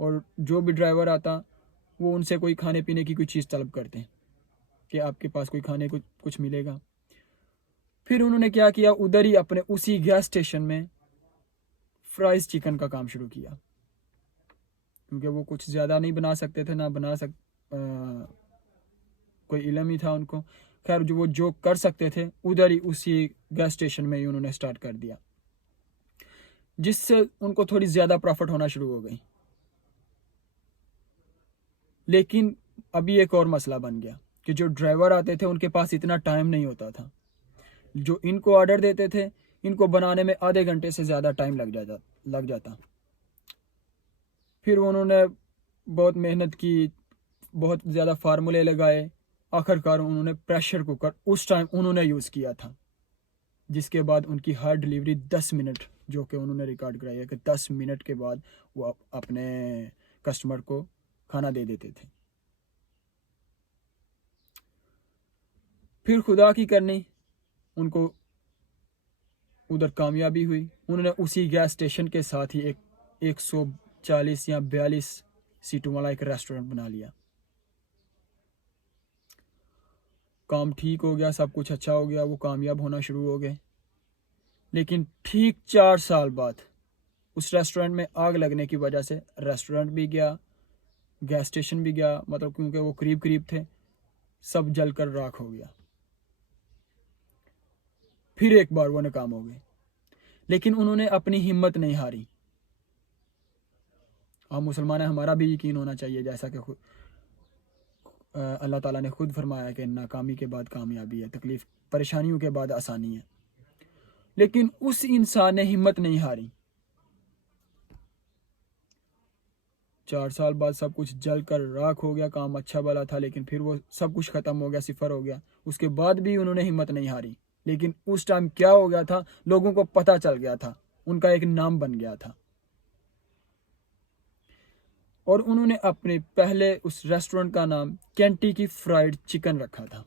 اور جو بھی ڈرائیور آتا وہ ان سے کوئی کھانے پینے کی کوئی چیز طلب کرتے ہیں کہ آپ کے پاس کوئی کھانے کو کچھ ملے گا. پھر انہوں نے کیا کیا, ادھر ہی اپنے اسی گیس اسٹیشن میں فرائز چکن کا کام شروع کیا, کیونکہ وہ کچھ زیادہ نہیں بنا سکتے تھے, کوئی علم ہی تھا ان کو. خیر جو کر سکتے تھے ادھر ہی اسی گیس اسٹیشن میں ہی انہوں نے سٹارٹ کر دیا, جس سے ان کو تھوڑی زیادہ پروفٹ ہونا شروع ہو گئی. لیکن ابھی ایک اور مسئلہ بن گیا کہ جو ڈرائیور آتے تھے ان کے پاس اتنا ٹائم نہیں ہوتا تھا. جو ان کو آرڈر دیتے تھے ان کو بنانے میں آدھے گھنٹے سے زیادہ ٹائم لگ جاتا. پھر انہوں نے بہت محنت کی, بہت زیادہ فارمولے لگائے, آخر کار انہوں نے پریشر کوکر اس ٹائم انہوں نے یوز کیا تھا, جس کے بعد ان کی ہر ڈیلیوری 10 منٹ, جو کہ انہوں نے ریکارڈ کرایا کہ 10 منٹ کے بعد وہ اپنے کسٹمر کو کھانا دے دیتے تھے. پھر خدا کی کرنی ان کو ادھر کامیابی ہوئی. انہوں نے اسی گیس اسٹیشن کے ساتھ ہی 140 یا 42 سیٹوں والا ایک ریسٹورنٹ بنا لیا. کام ٹھیک ہو گیا, سب کچھ اچھا ہو گیا, وہ کامیاب ہونا شروع ہو گئے. لیکن ٹھیک 4 سال بعد اس ریسٹورنٹ میں آگ لگنے کی وجہ سے ریسٹورنٹ بھی گیا, گیس اسٹیشن بھی گیا, مطلب کیونکہ وہ قریب تھے, سب جل کر راکھ ہو گیا. پھر ایک بار وہ ناکام ہو گئے, لیکن انہوں نے اپنی ہمت نہیں ہاری. ہم مسلمان ہیں, ہمارا بھی یقین ہونا چاہیے, جیسا کہ اللہ تعالیٰ نے خود فرمایا کہ ناکامی کے بعد کامیابی ہے, تکلیف پریشانیوں کے بعد آسانی ہے. لیکن اس انسان نے ہمت نہیں ہاری. 4 سال بعد سب کچھ جل کر راکھ ہو گیا, کام اچھا بھلا تھا, لیکن پھر وہ سب کچھ ختم ہو گیا, صفر ہو گیا. اس کے بعد بھی انہوں نے ہمت نہیں ہاری. لیکن اس ٹائم کیا ہو گیا تھا, لوگوں کو پتہ چل گیا تھا, ان کا ایک نام بن گیا تھا. اور انہوں نے اپنے پہلے اس ریسٹورنٹ کا نام کینٹیکی فرائیڈ چکن رکھا تھا,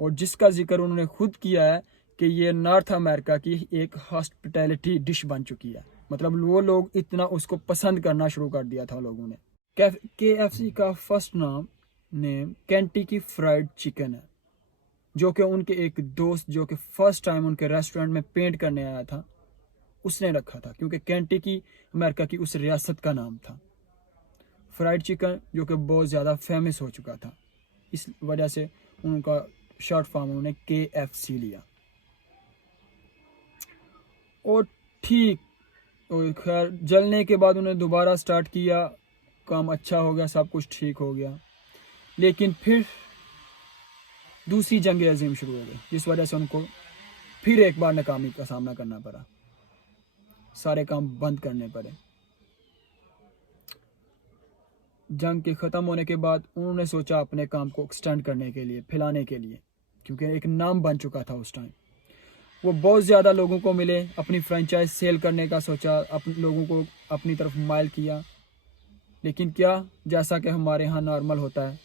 اور جس کا ذکر انہوں نے خود کیا ہے کہ یہ نارتھ امریکہ کی ایک ہاسپٹیلٹی ڈش بن چکی ہے. مطلب وہ لوگ اتنا اس کو پسند کرنا شروع کر دیا تھا لوگوں نے. KFC کا فرسٹ نیم کینٹیکی فرائیڈ چکن ہے, جو کہ ان کے ایک دوست جو کہ فرسٹ ٹائم ان کے ریسٹورنٹ میں پینٹ کرنے آیا تھا اس نے رکھا تھا, کیونکہ کینٹیکی امریکہ کی اس ریاست کا نام تھا. فرائیڈ چکن جو کہ بہت زیادہ فیمس ہو چکا تھا, اس وجہ سے ان کا شارٹ فارم انہوں نے KFC لیا. اور ٹھیک خیر جلنے کے بعد انہوں نے دوبارہ سٹارٹ کیا, کام اچھا ہو گیا, سب کچھ ٹھیک ہو گیا. لیکن پھر دوسری جنگ عظیم شروع ہو گئی, جس وجہ سے ان کو پھر ایک بار ناکامی کا سامنا کرنا پڑا, سارے کام بند کرنے پڑے. جنگ کے ختم ہونے کے بعد انہوں نے سوچا اپنے کام کو ایکسٹینڈ کرنے کے لیے, پھیلانے کے لیے, کیونکہ ایک نام بن چکا تھا اس ٹائم. وہ بہت زیادہ لوگوں کو ملے, اپنی فرینچائز سیل کرنے کا سوچا, لوگوں کو اپنی طرف مائل کیا. لیکن کیا, جیسا کہ ہمارے ہاں نارمل ہوتا ہے,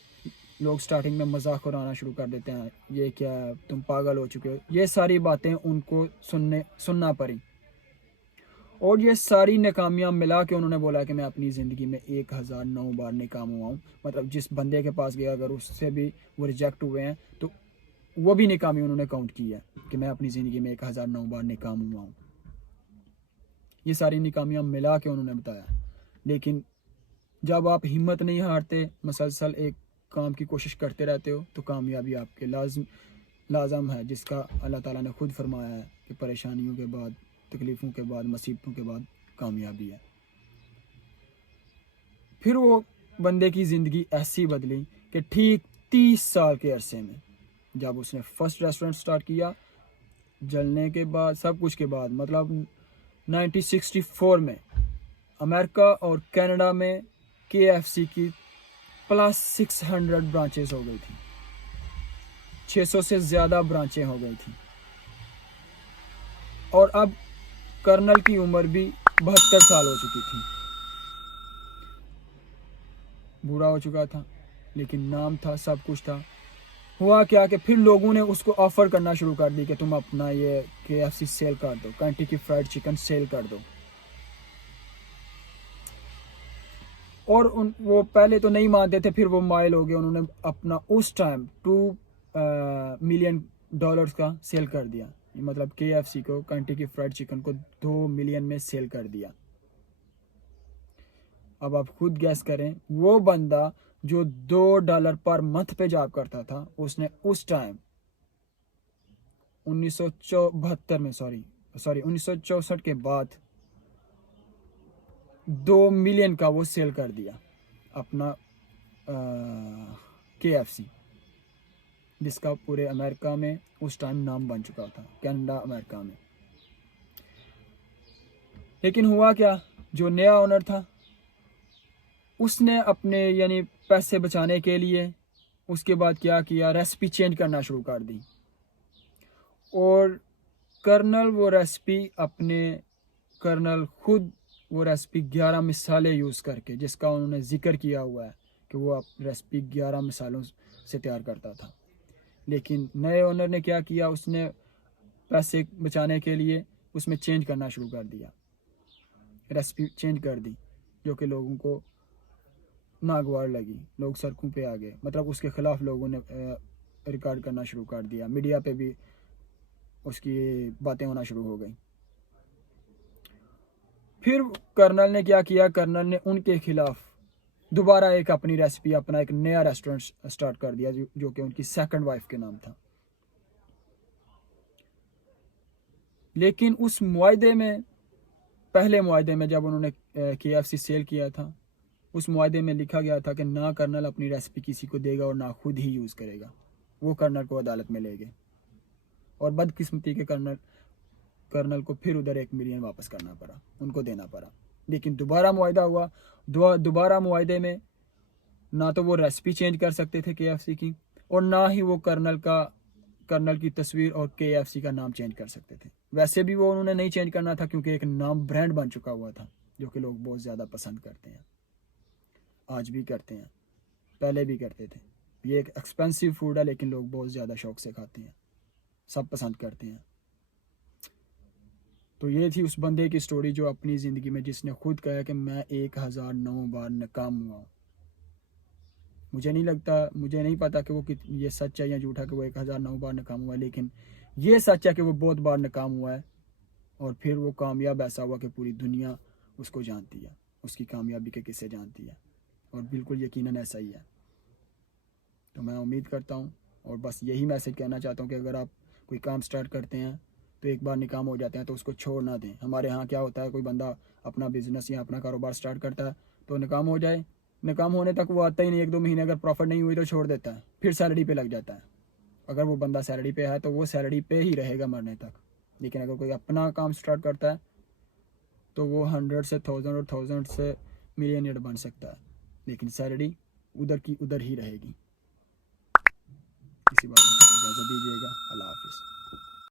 لوگ سٹارٹنگ میں مذاق اڑانا شروع کر دیتے ہیں, یہ کیا ہے, تم پاگل ہو چکے ہو. یہ ساری باتیں ان کو سننا پڑی. اور یہ ساری ناکامیاں ملا کے انہوں نے بولا کہ میں اپنی زندگی میں 1009 بار ناکام ہوا ہوں. مطلب جس بندے کے پاس گیا, اگر اس سے بھی وہ ریجیکٹ ہوئے ہیں تو وہ بھی ناکامی انہوں نے کاؤنٹ کی ہے کہ میں اپنی زندگی میں 1009 بار ناکام ہوا ہوں. یہ ساری ناکامیاں ملا کے انہوں نے بتایا. لیکن جب آپ ہمت نہیں ہارتے, مسلسل ایک کام کی کوشش کرتے رہتے ہو, تو کامیابی آپ کے لازم ہے, جس کا اللہ تعالیٰ نے خود فرمایا ہے کہ پریشانیوں کے بعد, تکلیفوں کے بعد, مصیبتوں کے بعد کامیابی ہے. پھر وہ بندے کی زندگی ایسی بدلی کہ ٹھیک 30 سال کے عرصے میں جب اس نے فرسٹ ریسٹورنٹ سٹارٹ کیا, جلنے کے بعد, سب کچھ کے بعد, مطلب 1964 میں امریکہ اور کینیڈا میں KFC کی +600 برانچز ہو گئی تھی, 600 سے زیادہ برانچیں ہو گئی تھیں. اور اب کرنل کی عمر بھی 72 سال ہو چکی تھی. بوڑھا ہو چکا تھا, لیکن نام تھا, سب کچھ تھا. ہوا کیا کہ پھر لوگوں نے اس کو آفر کرنا شروع کر دی کہ تم اپنا یہ KFC سیل کر دو, کینٹیکی فرائیڈ چکن سیل کر دو. اور وہ پہلے تو نہیں مانتے تھے, پھر وہ مائل ہو گئے, انہوں نے اپنا اس ٹائم $2 ملین کا سیل کر دیا, مطلب KFC کو, کنٹکی فرائیڈ چکن کو 2 ملین میں سیل کر دیا. اب آپ خود گیس کریں, وہ بندہ جو $2 پر منتھ پہ جاب کرتا تھا, اس نے اس ٹائم 1972 میں 1964 کے بعد 2 ملین کا وہ سیل کر دیا اپنا KFC, جس کا پورے امریکہ میں اس ٹائم نام بن چکا تھا, کینیڈا امریکہ میں. لیکن ہوا کیا, جو نیا اونر تھا اس نے اپنے یعنی پیسے بچانے کے لیے اس کے بعد کیا کیا, ریسپی چینج کرنا شروع کر دی. اور کرنل خود وہ ریسپی 11 مثالیں یوز کر کے, جس کا انہوں نے ذکر کیا ہوا ہے کہ وہ ریسپی 11 مثالوں سے تیار کرتا تھا. لیکن نئے اونر نے کیا کیا, اس نے پیسے بچانے کے لیے اس میں چینج کرنا شروع کر دیا, ریسپی چینج کر دی, جو کہ لوگوں کو ناگوار لگی. لوگ سڑکوں پہ آ گئے, مطلب اس کے خلاف لوگوں نے ریکارڈ کرنا شروع کر دیا, میڈیا پہ بھی اس کی باتیں ہونا شروع ہو گئی. پھر کرنل نے کیا کیا, کرنل نے ان کے خلاف دوبارہ ایک اپنی ریسپی, اپنا ایک نیا ریسٹورنٹ سٹارٹ کر دیا, جو کہ ان کی سیکنڈ وائف کے نام تھا. لیکن اس معاہدے میں, پہلے معاہدے میں جب انہوں نے KFC سیل کیا تھا, اس معاہدے میں لکھا گیا تھا کہ نہ کرنل اپنی ریسپی کسی کو دے گا اور نہ خود ہی یوز کرے گا. وہ کرنل کو عدالت میں لے گئے, اور بدقسمتی کے کرنل کو پھر ادھر 1 ملین واپس کرنا پڑا, ان کو دینا پڑا. لیکن دوبارہ معاہدہ ہوا, دوبارہ معاہدے میں نہ تو وہ ریسپی چینج کر سکتے تھے KFC کی, اور نہ ہی وہ کرنل کی تصویر اور KFC کا نام چینج کر سکتے تھے. ویسے بھی وہ انہوں نے نہیں چینج کرنا تھا, کیونکہ ایک نام برانڈ بن چکا ہوا تھا, جو کہ لوگ بہت زیادہ پسند کرتے ہیں, آج بھی کرتے ہیں, پہلے بھی کرتے تھے. یہ ایک ایکسپینسو فوڈ ہے, لیکن لوگ بہت زیادہ شوق سے کھاتے ہیں, سب پسند کرتے ہیں. تو یہ تھی اس بندے کی سٹوری جو اپنی زندگی میں, جس نے خود کہا کہ میں 1009 بار ناکام ہوا ہوں. مجھے نہیں پتا کہ وہ یہ سچ ہے یا جھوٹا کہ وہ 1009 بار ناکام ہوا ہے, لیکن یہ سچ ہے کہ وہ بہت بار ناکام ہوا ہے, اور پھر وہ کامیاب ایسا ہوا کہ پوری دنیا اس کو جانتی ہے, اس کی کامیابی کے قصے جانتی ہے, اور بالکل یقیناً ایسا ہی ہے. تو میں امید کرتا ہوں, اور بس یہی میسج کہنا چاہتا ہوں کہ اگر آپ کوئی کام سٹارٹ کرتے ہیں تو ایک بار ناکام ہو جاتے ہیں تو اس کو چھوڑ نہ دیں. ہمارے ہاں کیا ہوتا ہے, کوئی بندہ اپنا بزنس یا اپنا کاروبار سٹارٹ کرتا ہے تو ناکام ہو جائے, ناکام ہونے تک وہ آتا ہی نہیں, 1-2 مہینے اگر پروفٹ نہیں ہوئی تو چھوڑ دیتا ہے, پھر سیلری پہ لگ جاتا ہے. اگر وہ بندہ سیلری پہ ہے تو وہ سیلری پہ ہی رہے گا مرنے تک. لیکن اگر کوئی اپنا کام سٹارٹ کرتا ہے تو وہ 100 سے 1000 اور 1000 سے ملینئر بن سکتا ہے, لیکن سیلری ادھر کی ادھر ہی رہے گی. اسی بات کو اجازت دیجیے گا. اللہ حافظ.